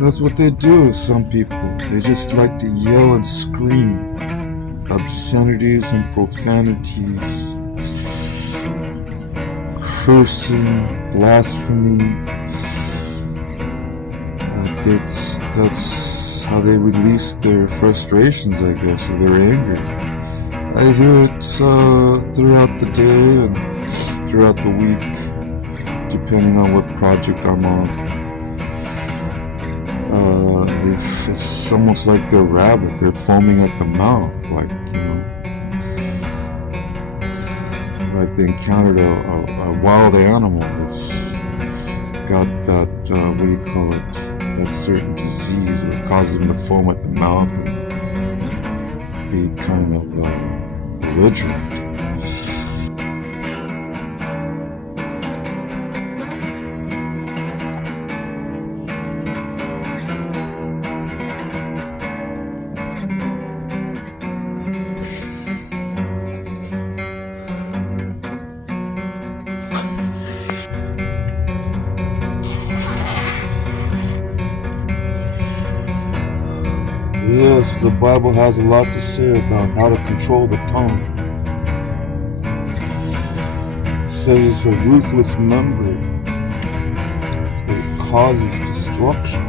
That's what they do, some people. They just like to yell and scream obscenities and profanities, cursing, blasphemy. That's how they release their frustrations, I guess, or their anger. I hear it throughout the day and throughout the week, depending on what project I'm on. It's almost like they're rabid. They're foaming at the mouth, like, like they encountered a wild animal that's got that, what do you call it, that certain disease that causes them to foam at the mouth and be kind of belligerent. Yes, the Bible has a lot to say about how to control the tongue. It says it's a ruthless member that causes destruction.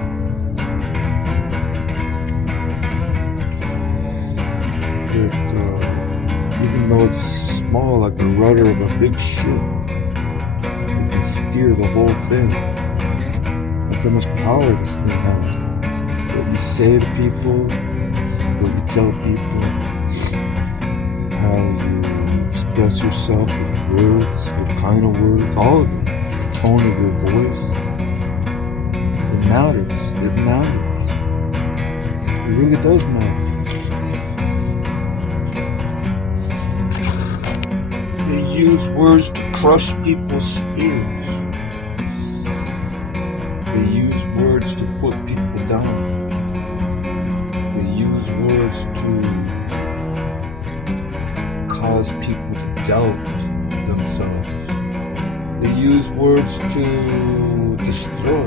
Even though it's small, like the rudder of a big ship, it can steer the whole thing. That's how much power this thing has. What you say to people, what you tell people, how you express yourself with words, what kind of words, all of it, the tone of your voice. It matters. It matters. It really does matter. They use words to crush people's spirits. They use words to put people down. Words to cause people to doubt themselves. They use words to destroy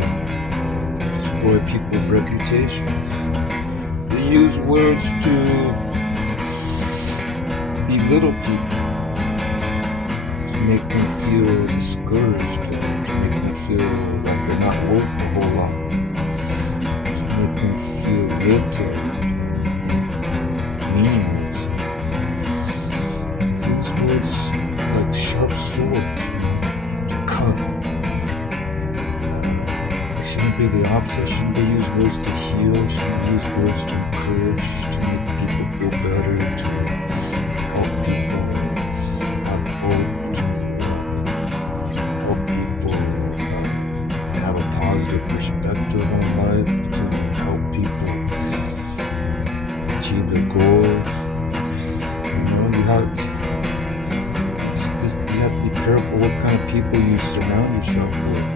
people's reputations. They use words to belittle people, to make them feel discouraged, to make them feel like they're not worth a whole lot, to make them feel little. Meaningless. These words like sharp swords to cut. They shouldn't be the opposite. Shouldn't they use words to heal? Shouldn't they use words to encourage, to make people feel better, to help people have hope, to help people have a positive perspective on life, to help people achieve their goals. You have to be careful what kind of people you surround yourself with.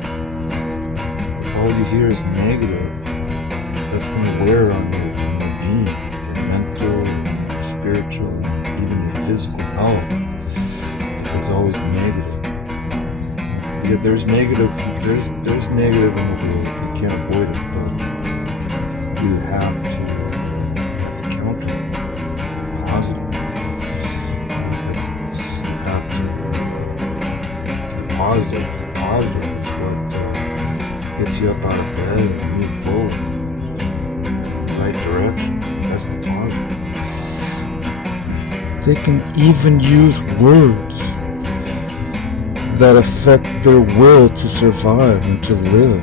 If all you hear is negative, that's going to wear on your being, your mental, your spiritual, even your physical health. It's always negative. Yeah, there's negative in the world. You can't avoid it, but you have to counter it. Positive. You have to be positive. Positive is what gets you up out of bed and move forward in the right direction. That's the positive. They can even use words that affect their will to survive and to live,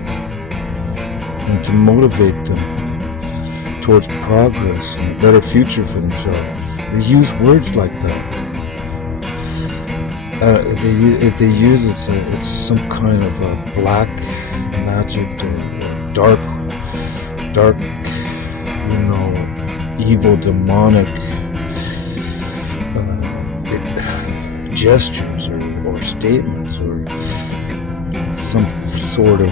and to motivate them towards progress and a better future for themselves. They use words like that. They use it's some kind of a black magic or dark, evil, demonic gestures or statements or some sort of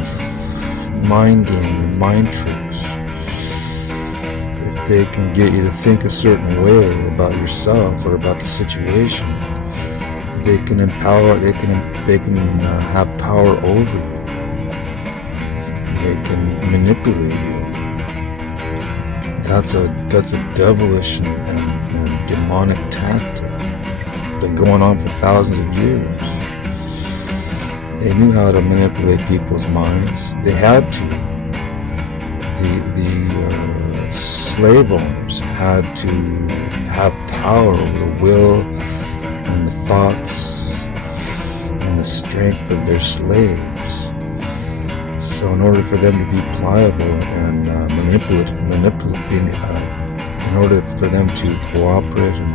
mind game or mind tricks. If they can get you to think a certain way about yourself or about the situation, they can empower. They can have power over you. They can manipulate you. That's a devilish and demonic tactic. Been going on for thousands of years. They knew how to manipulate people's minds. They had to. The slave owners had to have power over the will and the thoughts and the strength of their slaves. So in order for them to be pliable and manipulative, in order for them to cooperate and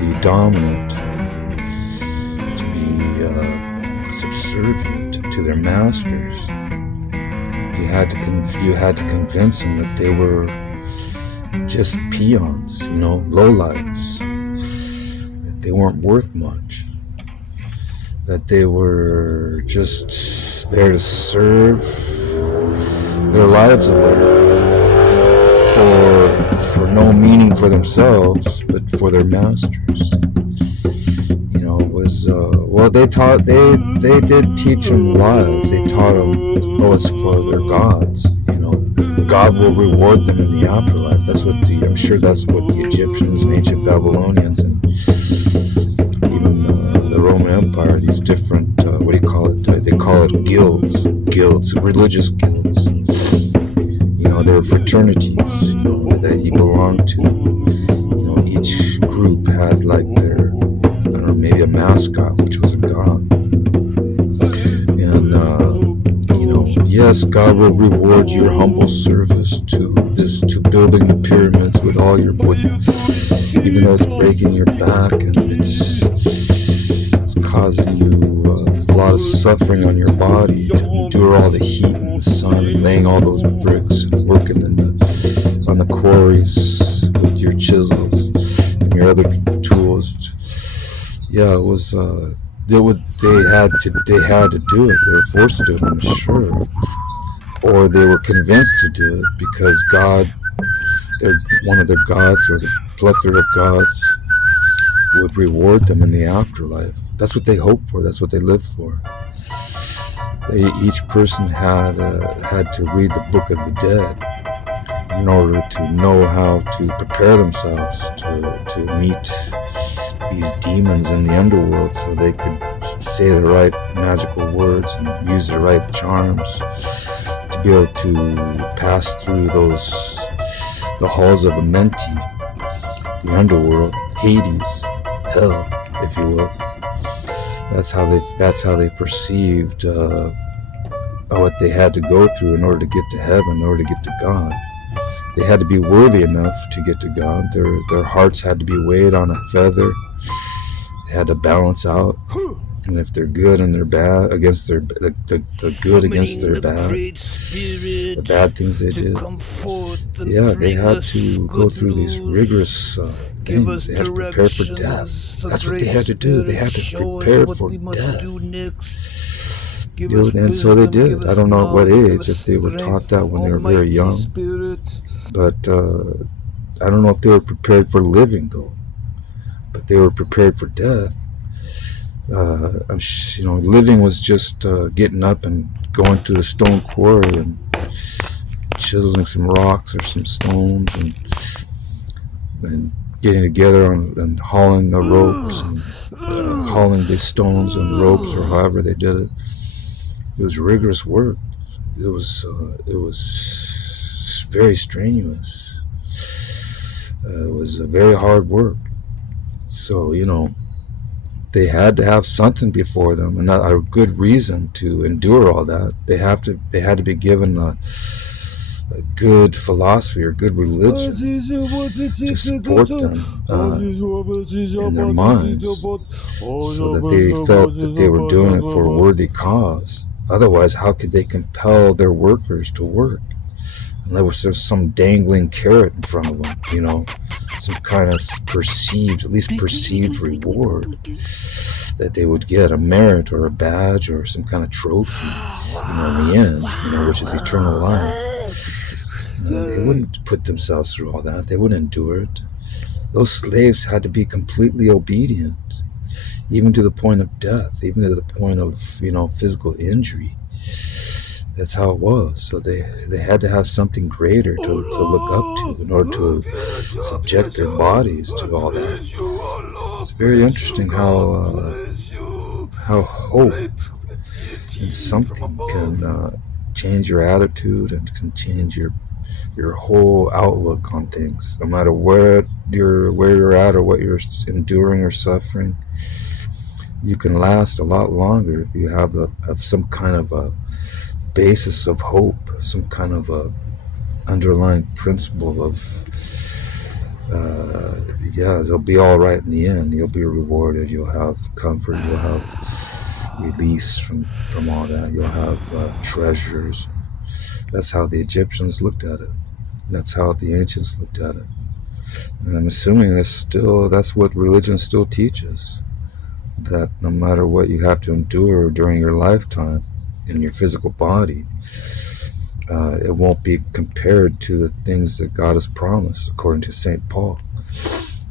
be dominant, to be subservient to their masters, you had to convince them that they were just peons, lowlifes, that they weren't worth much, that they were just there to serve their lives away for no meaning for themselves, but for their masters. It was they did teach them lies. They taught them, it's for their gods. God will reward them in the afterlife. I'm sure that's what the Egyptians and ancient Babylonians and even the Roman Empire, these different, they call it guilds, religious guilds. There were fraternities, that you belonged to. Each group had like their, maybe a mascot, which was a god. And, yes, God will reward your humble service to building the pyramids with all your wood, even though it's breaking your back and it's causing you a lot of suffering on your body to endure all the heat and the sun and laying all those bricks and working on the quarries with your chisels and your other tools. Yeah, it was. They had to do it. They were forced to do it, I'm sure, or they were convinced to do it because God, one of their gods or the plethora of gods, would reward them in the afterlife. That's what they hoped for. That's what they lived for. Each person had to read the Book of the Dead in order to know how to prepare themselves to meet these demons in the underworld, so they could say the right magical words and use the right charms to be able to pass through the halls of Amenti, the underworld, Hades, hell, if you will. That's how they perceived what they had to go through in order to get to heaven, in order to get to God. They had to be worthy enough to get to God. Their hearts had to be weighed on a feather. They had to balance out, and if they're good and they're bad against the good against their bad, the bad things they did. Yeah, they had to go through these rigorous things. They had to prepare for death. That's what they had to do. They had to prepare for death. And so they did. I don't know at what age, if they were taught that when they were very young. But I don't know if they were prepared for living, though. But they were prepared for death. Living was just getting up and going to the stone quarry and chiseling some rocks or some stones and getting together and hauling the ropes and hauling the stones and ropes, or however they did it. It was rigorous work. It was very strenuous. It was very hard work. So, they had to have something before them, and a good reason to endure all that. They had to be given a good philosophy or good religion to support them in their minds, so that they felt that they were doing it for a worthy cause. Otherwise, how could they compel their workers to work? Unless there was some dangling carrot in front of them, some kind of perceived reward that they would get, a merit or a badge or some kind of trophy, in the end, which is eternal life. They wouldn't put themselves through all that. They wouldn't endure it. Those slaves had to be completely obedient, even to the point of death, even to the point of, physical injury. That's how it was. So they had to have something greater to look up to in order to subject their bodies to all that. It's very interesting how hope and something can change your attitude and can change your whole outlook on things, no matter where you're at or what you're enduring or suffering. You can last a lot longer if you have some kind of a basis of hope, some kind of a underlying principle of yeah, it'll be all right in the end. You'll be rewarded. You'll have comfort. You'll have release from all that. You'll have treasures. That's how the Egyptians looked at it. That's how the ancients looked at it. And I'm assuming that's what religion still teaches. That no matter what you have to endure during your lifetime in your physical body, it won't be compared to the things that God has promised, according to St. Paul,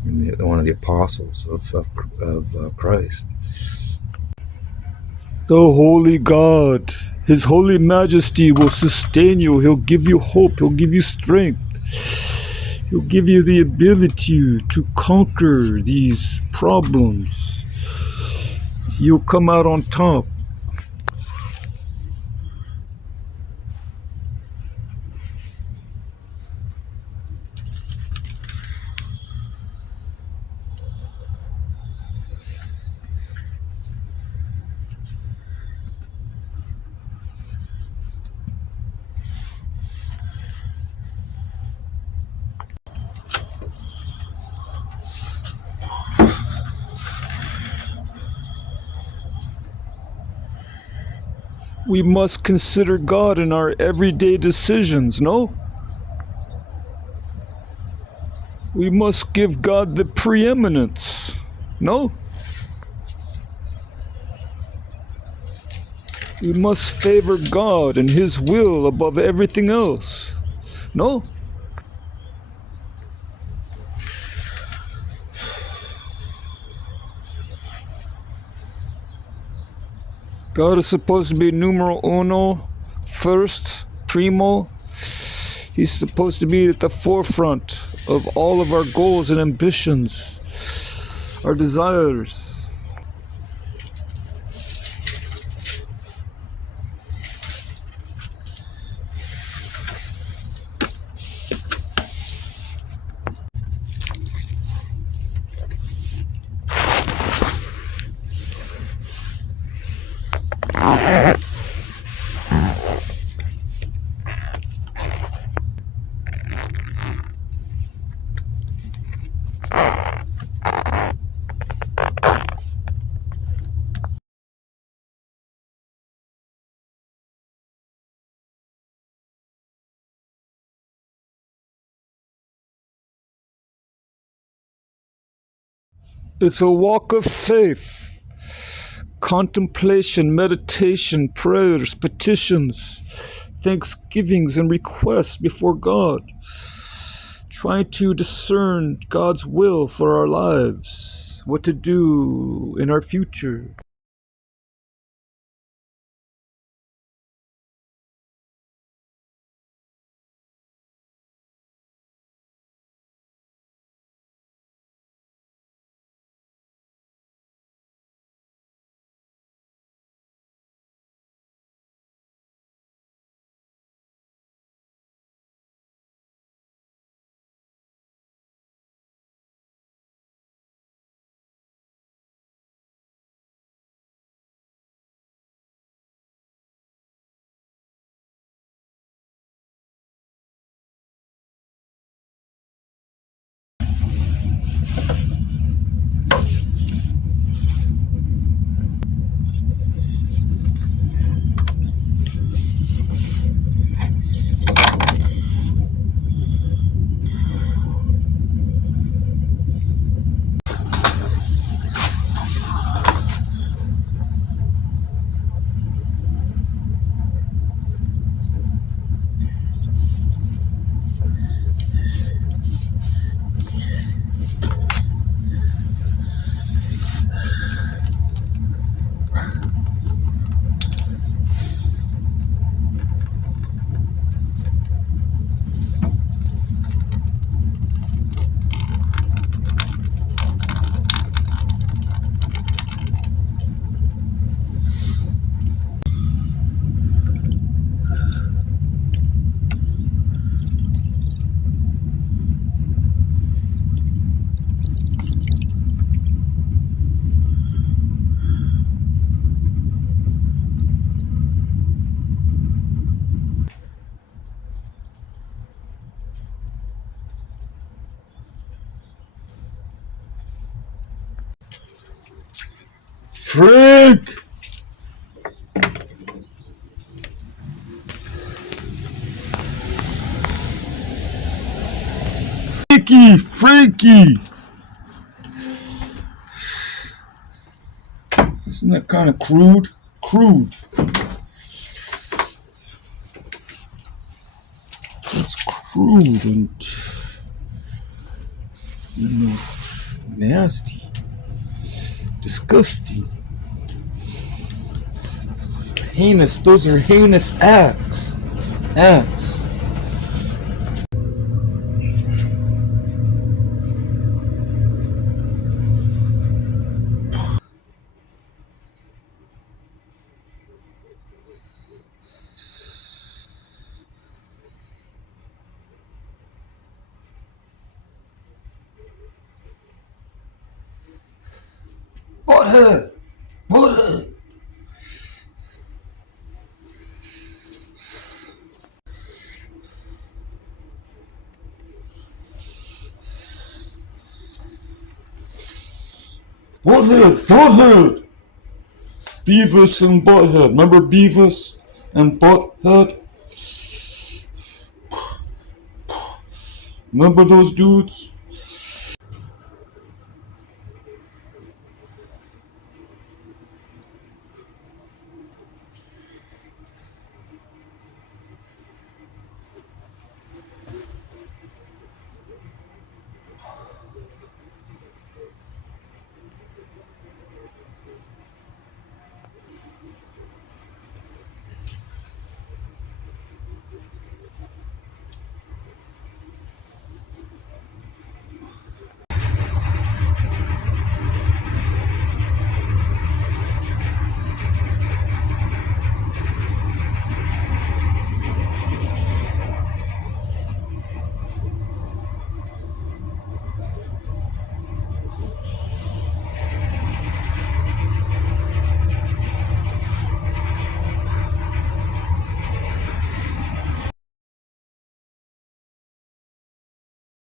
one of the apostles of Christ. The Holy God, His Holy Majesty will sustain you. He'll give you hope. He'll give you strength. He'll give you the ability to conquer these problems. You'll come out on top. We must consider God in our everyday decisions, no? We must give God the preeminence, no? We must favor God and His will above everything else, no? God is supposed to be numero uno, first, primo. He's supposed to be at the forefront of all of our goals and ambitions, our desires. It's a walk of faith, contemplation, meditation, prayers, petitions, thanksgivings, and requests before God. Trying to discern God's will for our lives, what to do in our future. Frank! Frankie! Isn't that kind of crude? Crude. It's crude and, nasty. Disgusting. Heinous, those are heinous acts. Acts. Butthead! Butthead! Butthead! Butthead! Beavis and Butthead. Remember Beavis and Butthead? Remember those dudes?